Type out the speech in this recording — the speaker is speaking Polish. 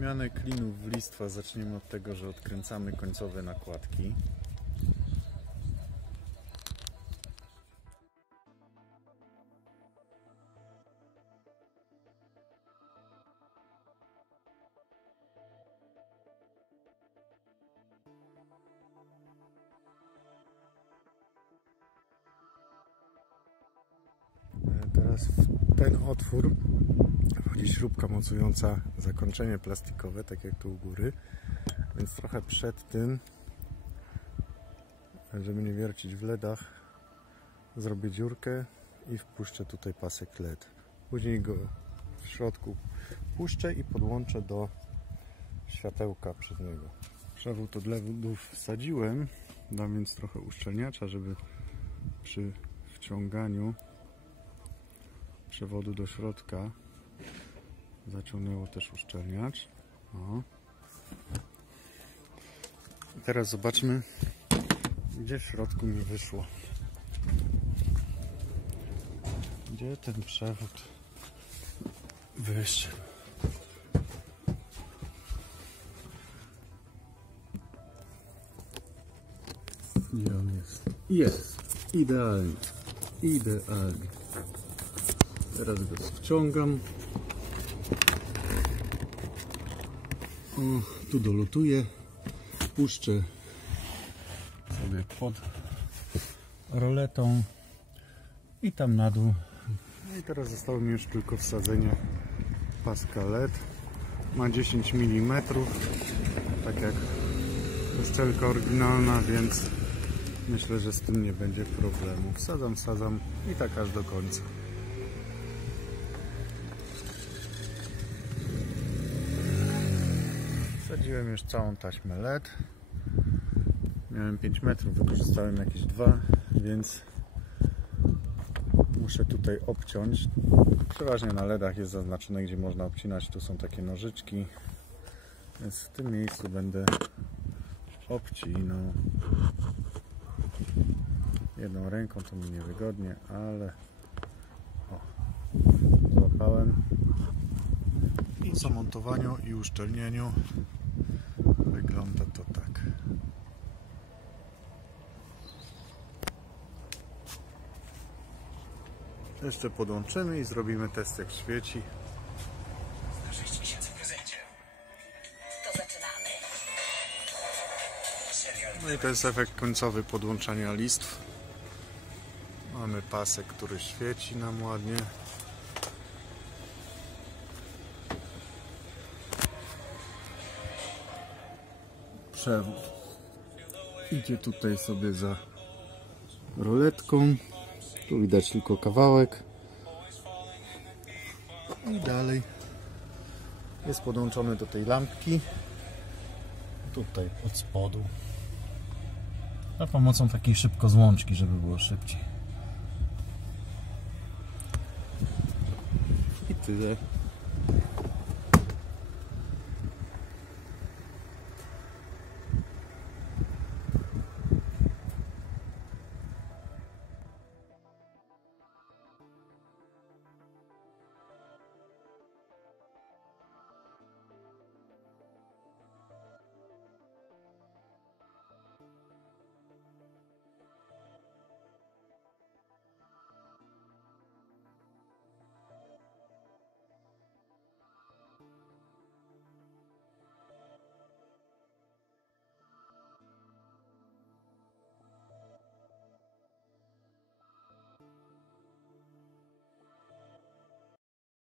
Wymianę klinów w listwa zaczniemy od tego, że odkręcamy końcowe nakładki. Teraz w ten otwór wchodzi śrubka mocująca zakończenie plastikowe, tak jak tu u góry, więc trochę przed tym, żeby nie wiercić w LEDach, zrobię dziurkę i wpuszczę tutaj pasek LED. Później go w środku puszczę i podłączę do światełka przed niego. Przewód od LEDów wsadziłem, dam więc trochę uszczelniacza, żeby przy wciąganiu przewodu do środka zaciągnęło też uszczelniacz. O. I teraz zobaczmy, gdzie w środku mi wyszło. Gdzie ten przewód wyszedł? Gdzie on jest? Jest! Idealnie! Idealnie! Teraz go wciągam. O, tu dolutuję. Puszczę sobie pod roletą i tam na dół. No i teraz zostało mi już tylko wsadzenie paska LED. Ma 10 mm, tak jak uszczelka oryginalna, więc myślę, że z tym nie będzie problemu. Wsadzam i tak aż do końca. Wsadziłem już całą taśmę LED. Miałem 5 metrów, wykorzystałem jakieś 2, więc muszę tutaj obciąć. Przeważnie na LEDach jest zaznaczone, gdzie można obcinać. Tu są takie nożyczki, więc w tym miejscu będę obcinał. Jedną ręką to mi niewygodnie, ale o, złapałem. Po zamontowaniu i uszczelnieniu wygląda to tak. Jeszcze podłączymy i zrobimy test, jak świeci. 6000 w prezencie. To zaczynamy. No i to jest efekt końcowy podłączania listw. Mamy pasek, który świeci nam ładnie. Przewód idzie tutaj sobie za roletką. Tu widać tylko kawałek. I dalej jest podłączony do tej lampki. Tutaj od spodu. Za pomocą takiej szybkozłączki, żeby było szybciej. I tyle.